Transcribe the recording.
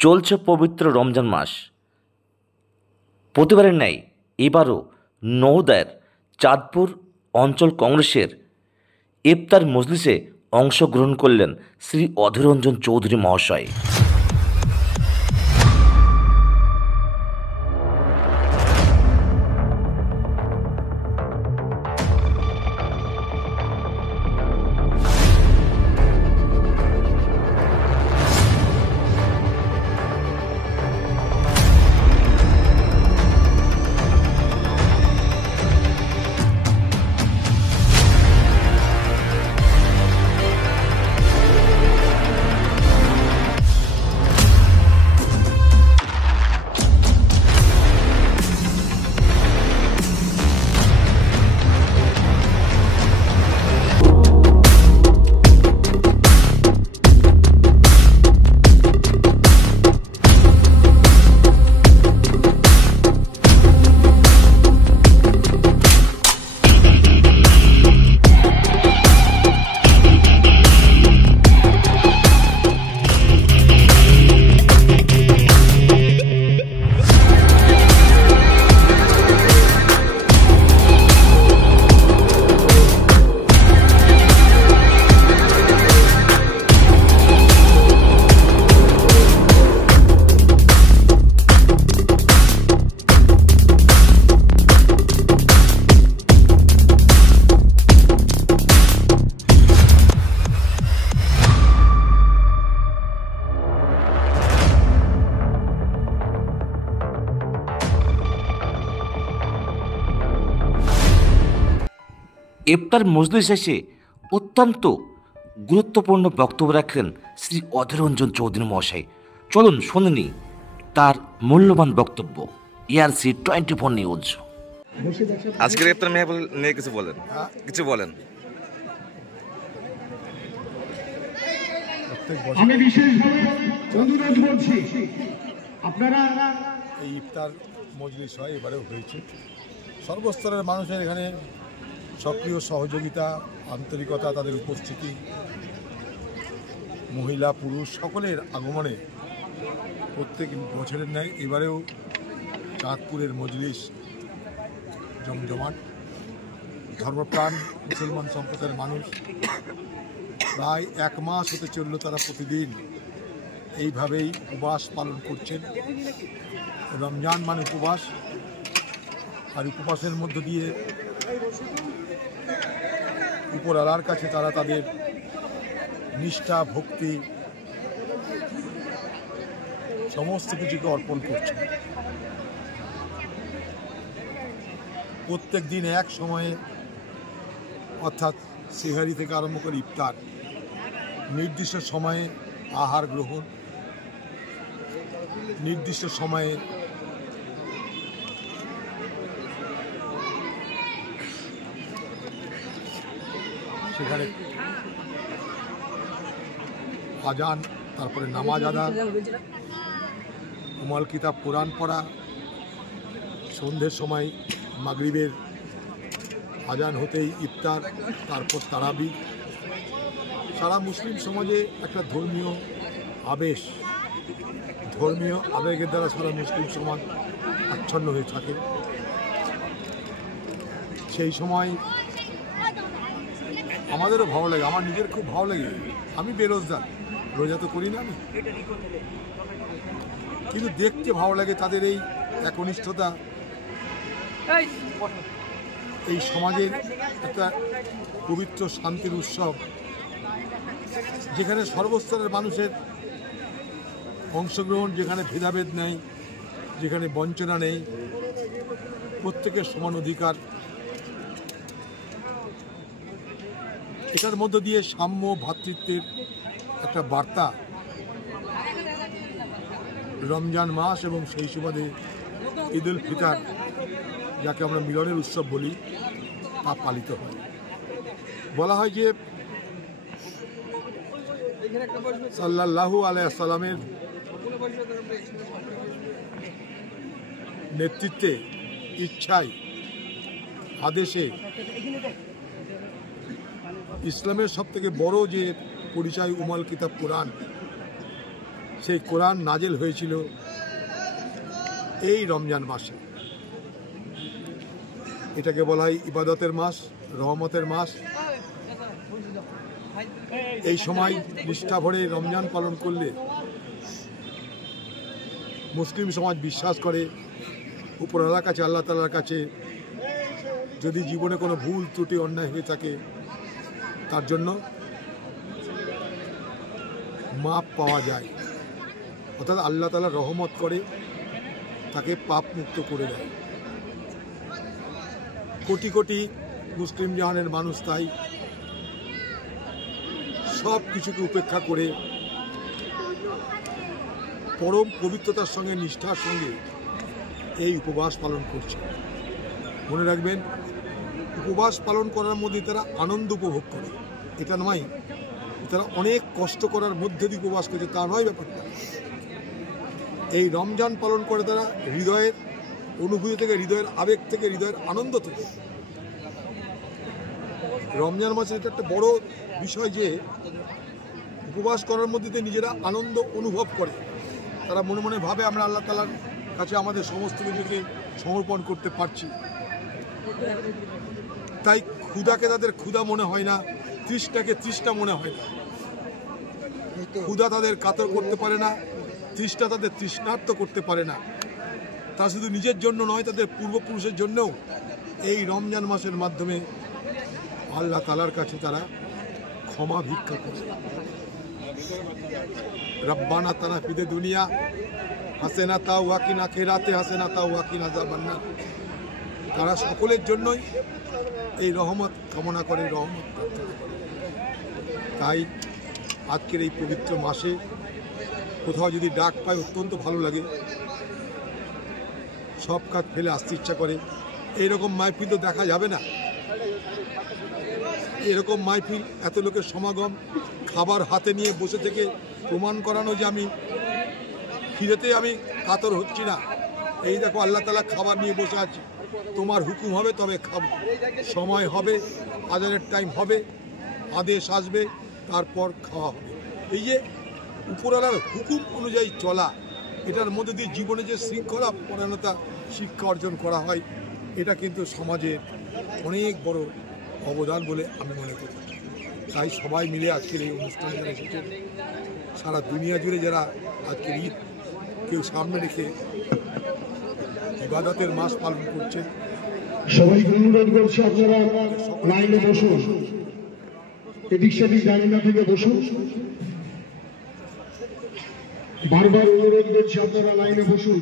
চলছে পবিত্র রমজান মাস। প্রতিবারের ন্যায় এবারও নওদার চাঁদপুর অঞ্চল কংগ্রেসের ইফতার মজলিসে অংশগ্রহণ করলেন শ্রী অধীররঞ্জন চৌধুরী মহাশয়। ইফতার মজলিস শেষে অত্যন্ত গুরুত্বপূর্ণ বক্তব্য রাখলেন শ্রী অধীররঞ্জন চৌধুরী মহাশয়। চলুন শুনে নিই তার মূল্যবান বক্তব্য। ERC24 news. আজকের ইফতার মেহফিল নিয়ে কিছু বলেন। আমি বিশেষভাবে অনুরোধ করছি আপনারা এই ইফতার মজলিস হয়, এবারেও হয়েছে। সর্বস্তরের মানুষের এখানে সক্রিয় সহযোগিতা, আন্তরিকতা, তাদের উপস্থিতি, মহিলা পুরুষ সকলের আগমনে প্রত্যেক বছরের ন্যায় এবারেও চাঁদপুরের মজলিস জমজমাট। ধর্মপ্রাণ মুসলমান সম্প্রদায়ের মানুষ প্রায় 1 মাস হতে চলল, তারা প্রতিদিন এইভাবেই উপবাস পালন করছেন। রমজান মানে উপবাস, আর উপবাসের মধ্য দিয়ে উপরওয়ালার কাছে তারা তাদের নিষ্ঠা, ভক্তি সমস্ত কিছুকে অর্পণ করছে। প্রত্যেক দিন এক সময়ে, অর্থাৎ সেহারি থেকে আরম্ভ করে ইফতার, নির্দিষ্ট সময়ে আহার গ্রহণ, নির্দিষ্ট সময়ে সেখানে আজান, তারপরে নামাজ আদা, উমাল কিতাব কোরআন পড়া, সন্ধ্যের সময় মাগরিবের আজান হতেই ইফতার, তারপর তারাবি। সারা মুসলিম সমাজে একটা ধর্মীয় আবেগের দ্বারা সারা মুসলিম সমাজ আচ্ছন্ন হয়ে থাকে। সেই সময় আমাদেরও ভালো লাগে, আমার নিজের খুব ভালো লাগে। আমি বেরোজগার, রোজা তো করি না আমি, কিন্তু দেখতে ভালো লাগে তাদের এই একনিষ্ঠতা, এই সমাজের একটা পবিত্র শান্তির উৎসব, যেখানে সর্বস্তরের মানুষের অংশগ্রহণ, যেখানে ভেদাভেদ নেই, যেখানে বঞ্চনা নেই, প্রত্যেকের সমান অধিকার। এটার মধ্য দিয়ে সাম্য, ভ্রাতৃত্বের একটা বার্তা রমজান মাস এবং সেই সুবাদে ঈদ উল ফিতর, যাকে আমরা মিলনের উৎসব বলি, তা পালিত হয়। বলা হয় যে সাল্লাল্লাহু আলাইহি ওয়াসাল্লামের নেতৃত্বে, ইচ্ছায়, আদেশে ইসলামের সবথেকে বড় যে পরিচয় উমাল কিতাব কোরআন, সেই কোরআন নাজেল হয়েছিল এই রমজান মাসে। এটাকে বলা হয় ইবাদতের মাস, রহমতের মাস। এই সময় নিষ্ঠা ভরে রমজান পালন করলে মুসলিম সমাজ বিশ্বাস করে উপরওয়ালার কাছে, আল্লাহ তাআলার কাছে, যদি জীবনে কোনো ভুল ত্রুটি অন্যায় হয়ে থাকে তার জন্য মাপ পাওয়া যায়, অর্থাৎ আল্লাহ তাআলা রহমত করে তাকে পাপ মুক্ত করে দেয়। কোটি কোটি মুসলিম জাহানের মানুষ তাই সব কিছুকে উপেক্ষা করে পরম পবিত্রতার সঙ্গে, নিষ্ঠার সঙ্গে এই উপবাস পালন করছে। মনে রাখবেন, উপবাস পালন করার মধ্যে তারা আনন্দ উপভোগ করে, এটা নয় তারা অনেক কষ্ট করার মধ্যে দিয়ে উপবাস করছে, তা নয় ব্যাপারটা। এই রমজান পালন করে তারা হৃদয়ের অনুভূতি থেকে, হৃদয়ের আবেগ থেকে, হৃদয়ের আনন্দ থেকে। রমজান মাসে এটা একটা বড় বিষয় যে উপবাস করার মধ্যে দিয়ে নিজেরা আনন্দ অনুভব করে। তারা মনে মনে ভাবে আমরা আল্লাহ তাআলার কাছে আমাদের সমস্ত কিছুকে সমর্পণ করতে পারছি। তাই ক্ষুধাকে তাদের ক্ষুধা মনে হয় না, তৃষ্ণাকে তৃষ্ণা মনে হয় না। ক্ষুধা তাদের কাতর করতে পারে না, তৃষ্ণা তাদের তৃষ্ণার্ত করতে পারে না। তা শুধু নিজের জন্য নয়, তাদের পূর্বপুরুষের জন্যও এই রমজান মাসের মাধ্যমে আল্লাহ তাআলার কাছে তারা ক্ষমা ভিক্ষা করে। রব্বানা তানা ফিদে দুনিয়া হাসেনা তা ওয়াকিনা খেরাতে হাসেনা তা ওয়াকিনা যাবান্নার। তারা সকলের জন্যই এই রহমত কামনা করে, রহমত প্রার্থনা করে। তাই আজকের এই পবিত্র মাসে কোথাও যদি ডাক পায় অত্যন্ত ভালো লাগে, সব কাজ ফেলে আসতে ইচ্ছা করে। এইরকম মাহফিল তো দেখা যাবে না, এরকম মাহফিল, এত লোকের সমাগম, খাবার হাতে নিয়ে বসে থেকে প্রমাণ করানো যে আমি খিদেতে আমি কাতর হচ্ছি না। এই দেখো আল্লাহ তাআলা খাবার নিয়ে বসে আছি, তোমার হুকুম হবে তবে খাবো, সময় হবে, আজানের টাইম হবে, আদেশ আসবে, তারপর খাওয়া হবে। এই যে উপরওয়ালার হুকুম অনুযায়ী চলা, এটার মধ্যে দিয়ে জীবনে যে শৃঙ্খলা পরায়ণতা শিক্ষা অর্জন করা হয়, এটা কিন্তু সমাজের অনেক বড় অবদান বলে আমি মনে করি। তাই সবাই মিলে আজকের এই অনুষ্ঠানে যারা এসেছেন, সারা দুনিয়া জুড়ে যারা আজকের ঈদ কেউ সামনে রেখে ইবাদতের মাস পালন করছে, সবাইকে অনুরোধ করছি আপনারা লাইনে বসুন, এদিক সেদিক জায়গা থেকে বসুন। বারবার অনুরোধ করছি আপনারা লাইনে বসুন।